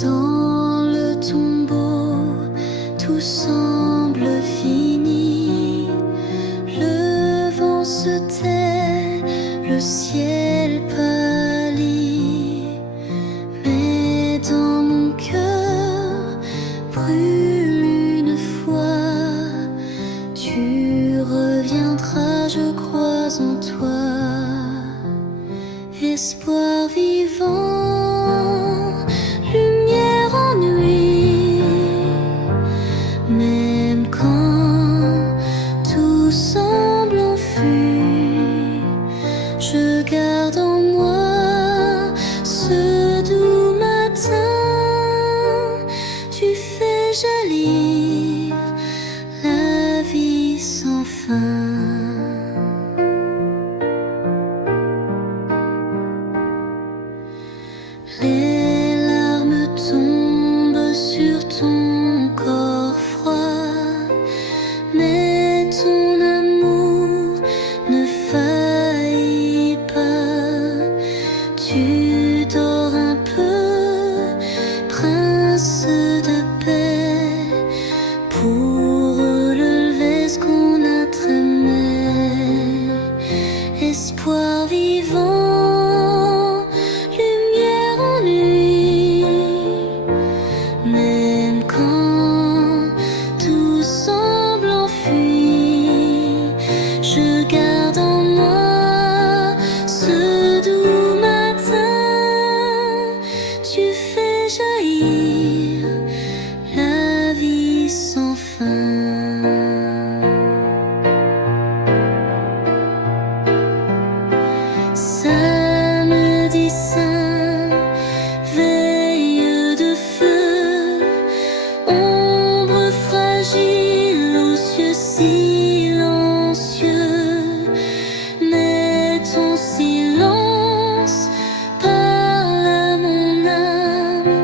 Dans le tombeau, tout semble fini. Le vent se tait, le ciel pâlit. Mais dans mon cœur brûle une foi. Tu reviendras, je crois en toi. Espoir vivant, lumière en nuit. Même quand tout semble enfui, je garde en moi ce doux matin. Tu fais jaillir la vie sans fin. Les larmes tombent sur ton corps froid, mais ton amour ne faillit pas. Tu dors un peu, prince de paix, pour relever ce qu'on a trémé. Espoir vivant, lumière en nuit. Même quand tout semble enfui, je garde en moi ce doux matin. Tu fais jaillir la vie sans fin. Samedi saint, veille de feu, ombre fragile aux cieux silencieux. Mais ton silence parle à mon âme.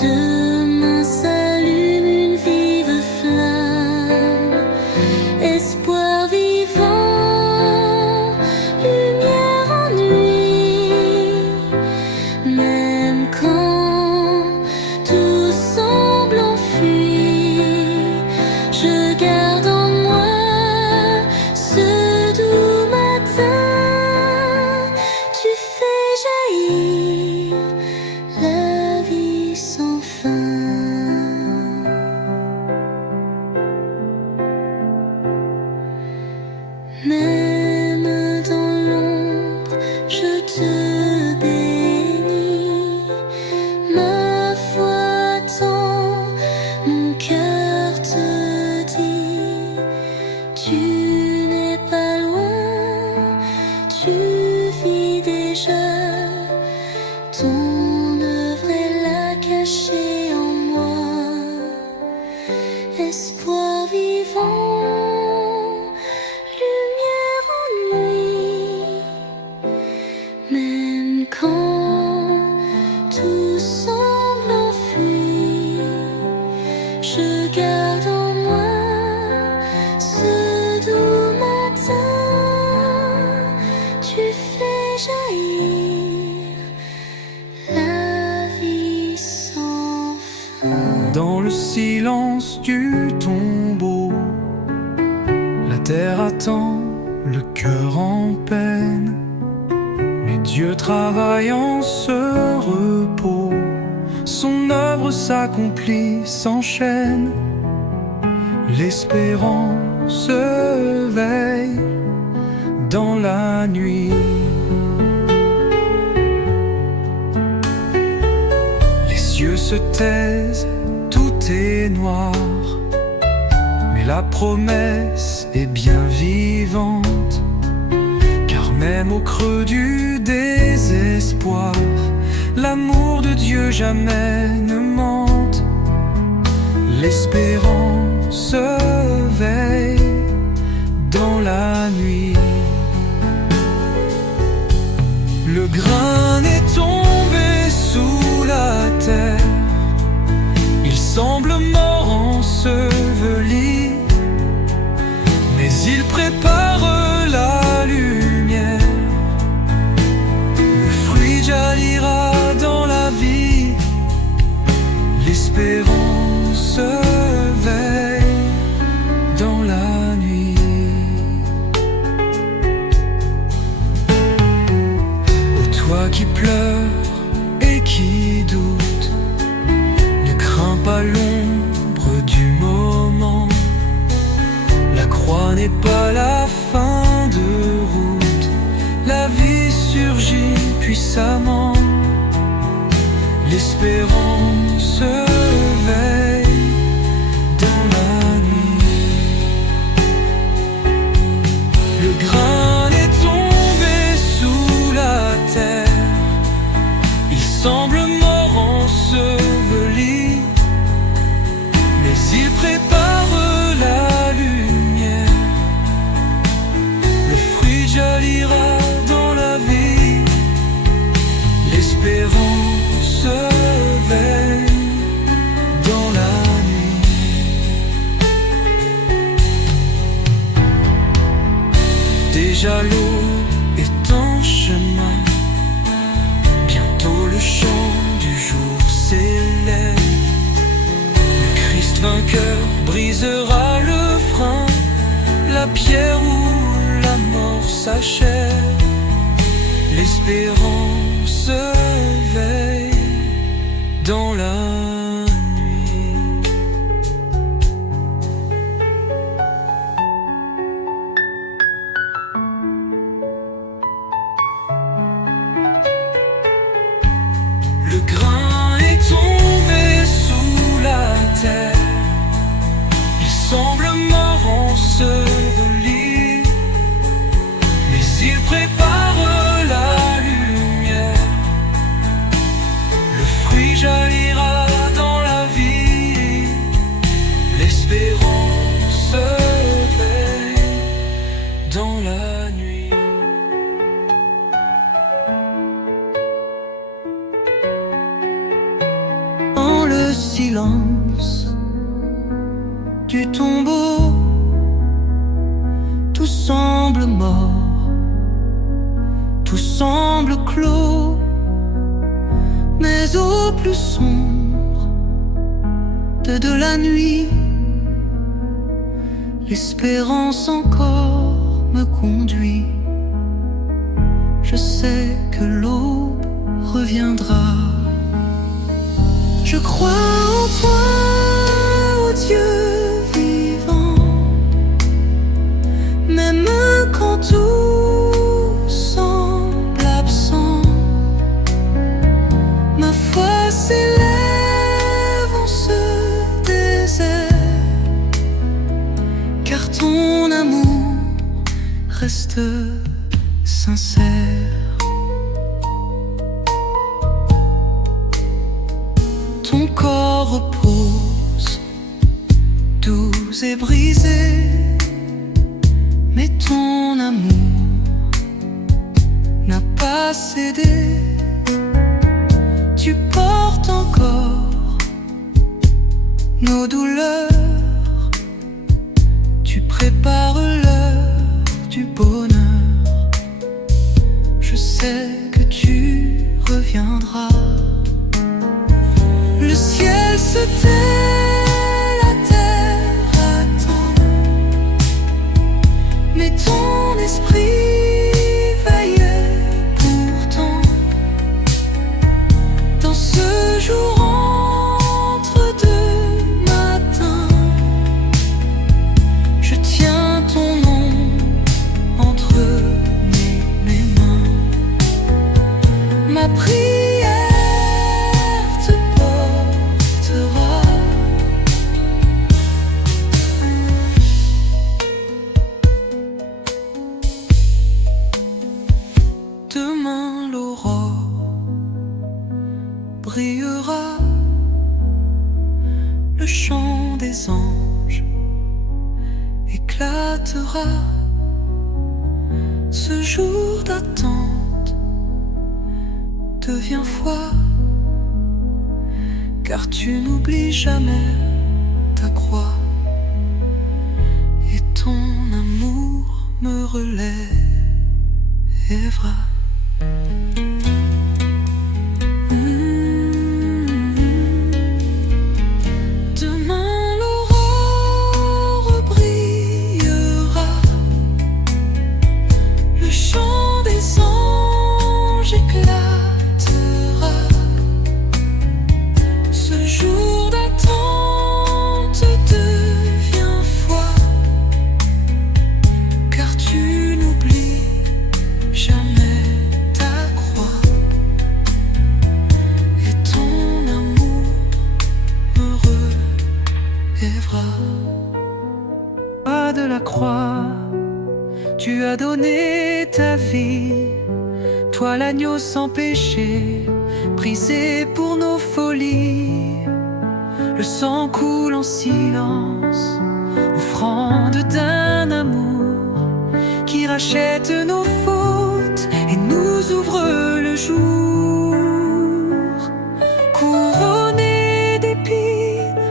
Demain s'allume une vive flamme. Espoir vivant, lumière en nuit. Même quand tout semble enfui, je garde en moi ce doux matin. Tu fais jaillir la vie sans fin. Même dans l'ombre, je te bénis. Ma foi attend, mon cœur te dit. Tu n'es pas loin, tu vis déjà. Ton œuvre est là cachée en moi. Espoir vivant, lumière en nuit. Même quand tout semble enfui, je garde en moi ce doux matin. Tu fais jaillir la vie sans fin. Dans le silence du tombeau, la terre attend, le cœur en peine. Mais Dieu travaille en ce repos, son œuvre s'accomplit, s'enchaîne. L'espérance veille dans la nuit. Les cieux se taisent, tout est noir, mais la promesse est bien vivante. Car même au creux du désespoir, l'amour de Dieu jamais ne mente. L'espérance veille dans la nuit. Le grain est tombé sous la terre, il semble mort, enseveli, mais il prépare la lumière. Le fruit jaillira dans la vie. L'espérance veille dans la nuit. Le grain est tombé sous la terre. Il semble mort enseveli, mais il prépare la lumière. Le fruit jaillira dans la vie. L'espérance veille dans la nuit. Déjà l'eau est en chemin, bientôt le chant du jour s'élève. Le Christ vainqueur brisera le frein, la pierre où la mort s'achève. L'espérance veille dans la nuit. Le grain est tombé sous la terre. Il semble mort enseveli, mais il prépare la lumière. Le fruit jaillira dans la vie. L'espérance veille dans la nuit. Dans le silence du tombeau, tout semble mort, tout semble clos. Mais au plus sombre de la nuit, l'espérance encore me conduit. Je sais que l'aube reviendra. Je crois en toi, ô Dieu vivant, même quand tout semble absent. Ma foi s'élève en ce désert, car ton amour reste sincère. Ton corps repose, doux et brisé, mais ton amour n'a pas cédé. Tu portes encore nos douleurs, tu prépares l'heure du bonheur. Je sais que tu reviendras. Le ciel se tait, la terre attend, mais ton esprit veillait pourtant. Dans ce jour entre deux matins, je tiens ton nom entre mes mains. Ma prière demain l'aurore brillera, le chant des anges éclatera. Ce jour d'attente devient foi, car tu n'oublies jamais ta croix, et ton amour me relèvera. Demain l'aurore brillera, le chant des anges éclatera. Ce jour d'attente devient foi, car tu n'oublies jamais la croix, tu as donné ta vie. Toi l'agneau sans péché, brisé pour nos folies. Le sang coule en silence, offrande d'un amour qui rachète nos fautes et nous ouvre le jour. Couronné d'épines,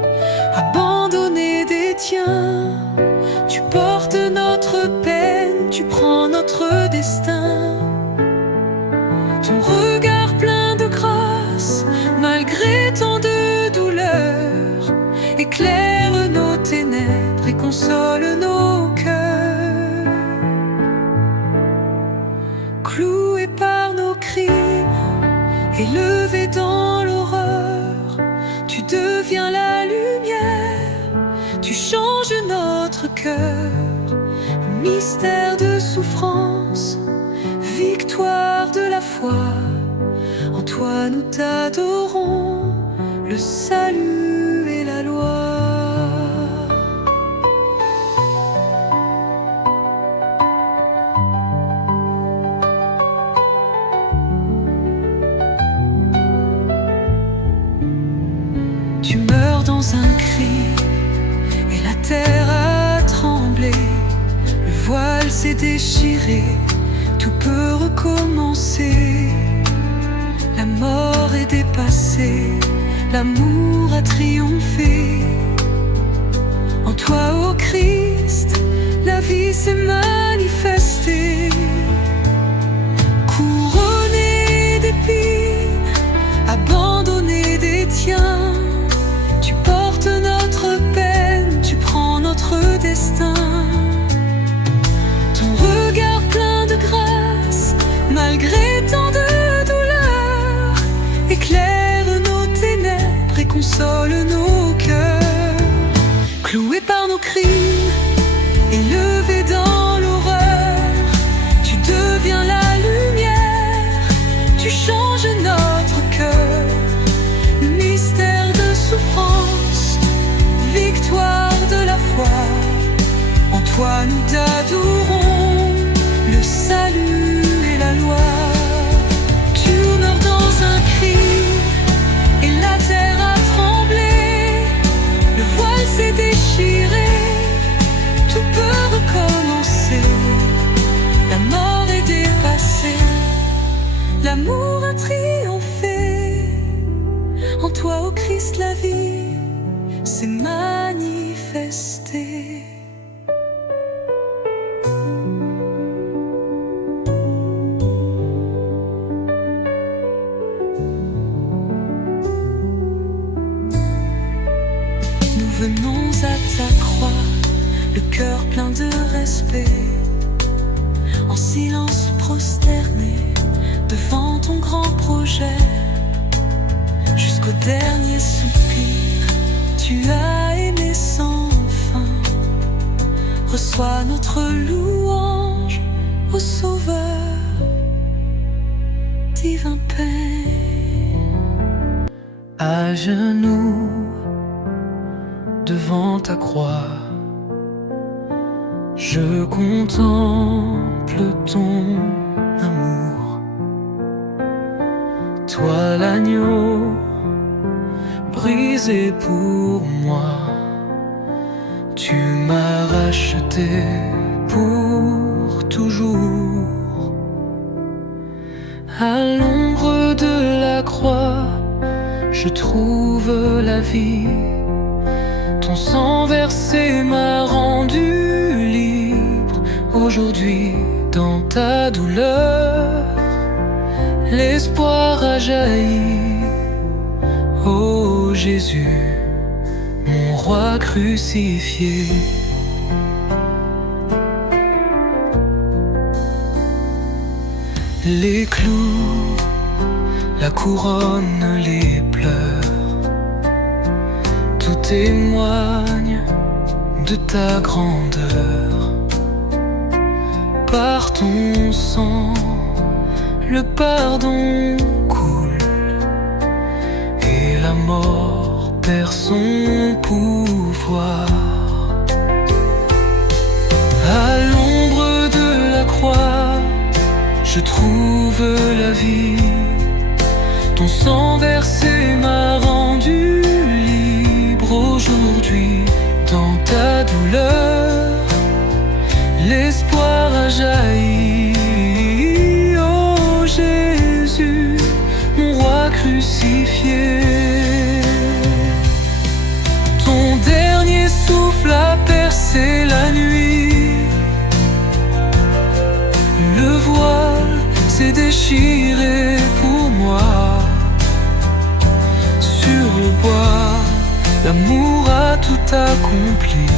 abandonné des tiens, tu portes notre peine, tu prends notre destin. Ton regard plein de grâce, malgré tant de douleurs, éclaire nos ténèbres et console nos cœurs. Cloué par nos crimes, élevé dans l'horreur, tu deviens la lumière, tu changes notre cœur. Mystère de souffrance, victoire de la foi, en toi nous t'adorons, le salut et la loi. Tu meurs dans un cri et la terre a tremblé, le voile s'est déchiré, tout peut recommencer. La mort est dépassée, l'amour a triomphé. En toi, ô Christ, la vie s'est manifestée. Couronné d'épines, abandonné des tiens, tu portes notre peine, tu prends notre destin. Ton regard plein de grâce, malgré tant de douleurs, éclaire nos ténèbres et console nos cœurs. Cloué par nos crimes, élevé dans l'horreur, tu deviens la lumière, tu changes notre cœur. Mystère de souffrance, victoire de la foi, en toi nous t'adorons, le salut et la loi. Tu meurs dans un cri et la terre a tremblé, le voile s'est déchiré, tout peut recommencer. La mort est dépassée, l'amour a triomphé. En toi, ô Christ, la vie s'est manifestée. Nous venons à ta croix, le cœur plein de respect, en silence prosterné devant ton grand projet. Jusqu'au dernier soupir, tu as aimé sans fin. Reçois notre louange, ô Sauveur, divin Père. À genoux, devant ta croix, je contemple ton amour. Toi l'agneau, brisé pour moi, tu m'as racheté pour toujours. À l'ombre de la croix, je trouve la vie. Ton sang versé m'a rendu libre. Aujourd'hui, dans ta douleur, l'espoir a jailli. Ô Jésus, mon roi crucifié. Les clous, la couronne, les pleurs, tout témoigne de ta grandeur. Par ton sang, le pardon coule et la mort perd son pouvoir. je trouve la vie. Ton sang versé m'a rendu libre aujourd'hui. Dans ta douleur, l'espoir a jailli. Oh Jésus, mon roi crucifié. Ton dernier souffle a percé la nuit. Le voile s'est déchiré pour moi. Sur le bois, l'amour a tout accompli.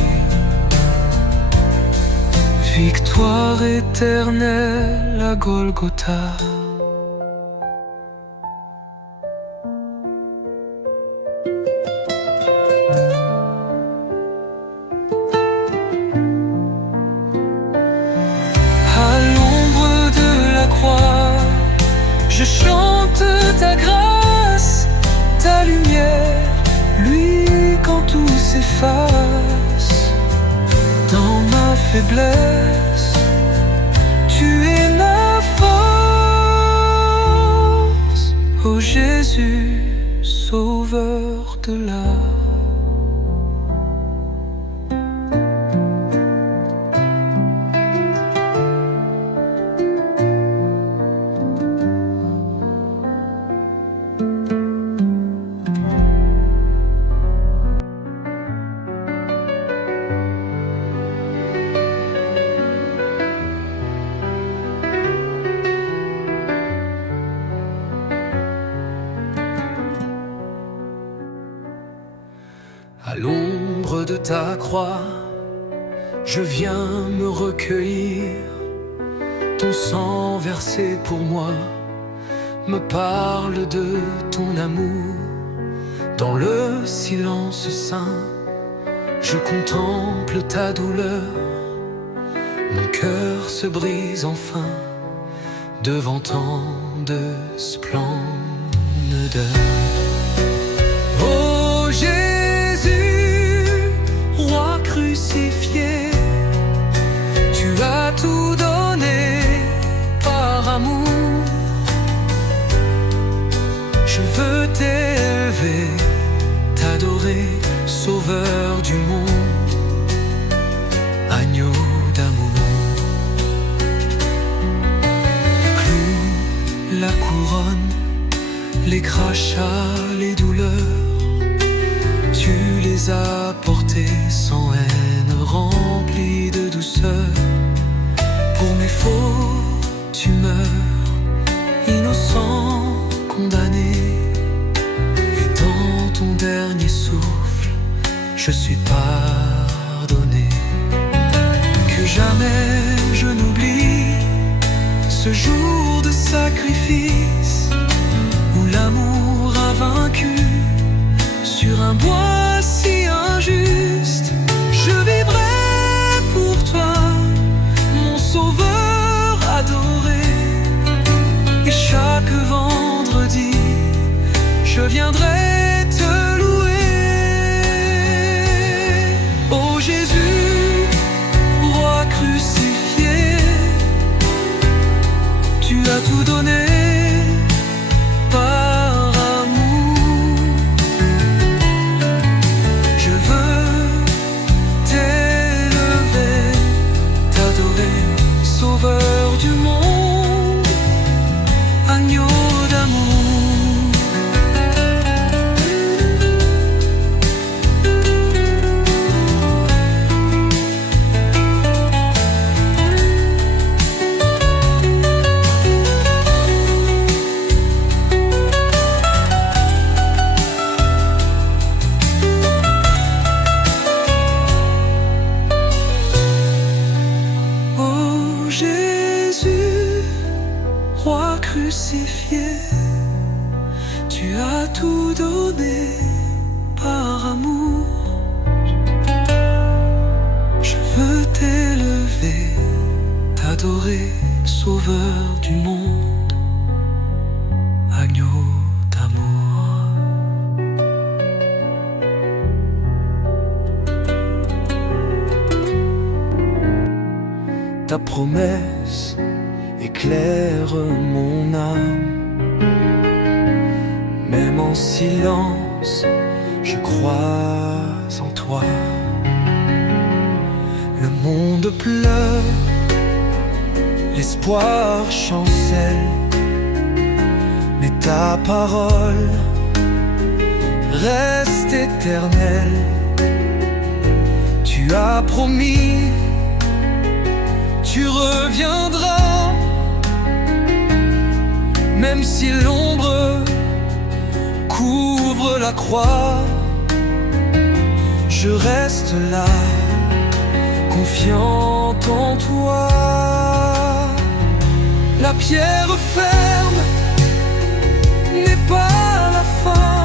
Victoire éternelle à Golgotha. À l'ombre de la croix, je chante ta grâce, ta lumière, lui quand tout s'efface. Dans ma faiblesse, tu es ma force. Oh Jésus, sauveur de l'âme. À l'ombre de ta croix, je viens me recueillir. Ton sang versé pour moi me parle de ton amour. Dans le silence saint, je contemple ta douleur. Mon cœur se brise enfin devant tant de splendeur. Oh Jésus, roi crucifié, tu as tout donné par amour. Je veux t'élever, t'adorer, sauveur du monde, agneau d'amour. Les clous, la couronne, les crachats, les douleurs, tu les as portés sans haine, remplis de douceur. Pour mes fautes, tu meurs, innocent, condamné. Et dans ton dernier souffle, je suis pardonné. Que jamais je n'oublie ce jour de sacrifice où l'amour a vaincu sur un bois si injuste. Je vivrai pour toi, mon sauveur adoré. Et chaque vendredi, je viendrai te louer. Oh Jésus, roi crucifié, tu as tout donné par amour. Je veux t'élever, t'adorer, sauveur du monde, agneau d'amour. Oh Jésus, roi crucifié, tu as tout donné par amour. Je veux t'élever, t'adorer, sauveur du monde, agneau d'amour. Ta promesse éclaire mon âme. Même en silence, je crois en toi. Le monde pleure, l'espoir chancelle, mais ta parole reste éternelle. Tu as promis, tu reviendras, même si l'ombre couvre la croix. Je reste là, confiante en toi. La pierre ferme n'est pas la fin,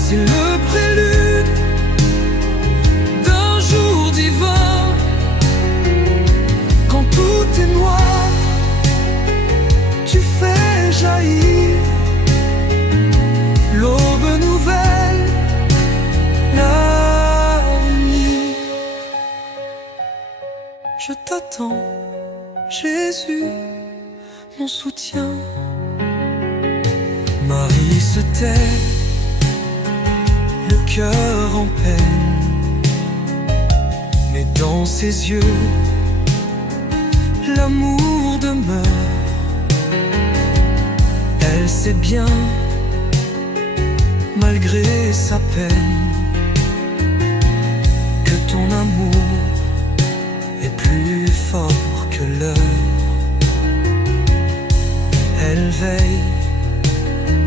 c'est le prélude d'un jour divin. Quand tout est noir, tu fais jaillir l'aube nouvelle, l'avenir. Je t'attends, Jésus, mon soutien. Marie se tait, le cœur en peine, mais dans ses yeux, l'amour demeure. Elle sait bien, malgré sa peine, que ton amour est plus fort que l'heure. Elle veille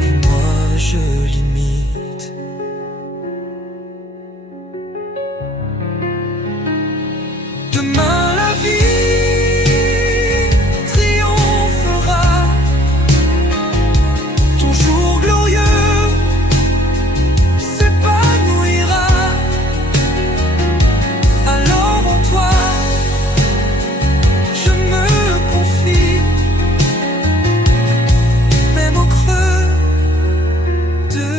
et moi je l'imite. Demain la vie triomphera, ton jour glorieux s'épanouira. Alors en toi je me confie, même au creux de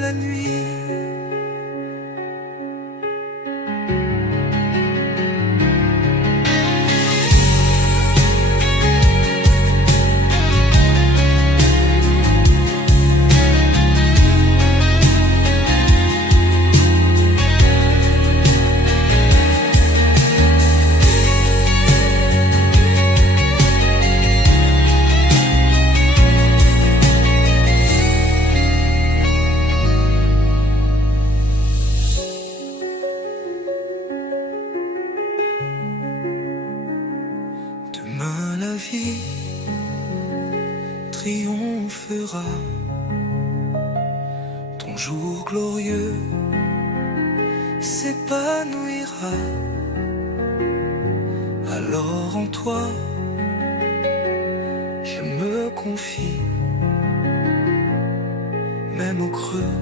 la nuit. Demain la vie triomphera, ton jour glorieux s'épanouira. Alors en toi je me confie, même au creux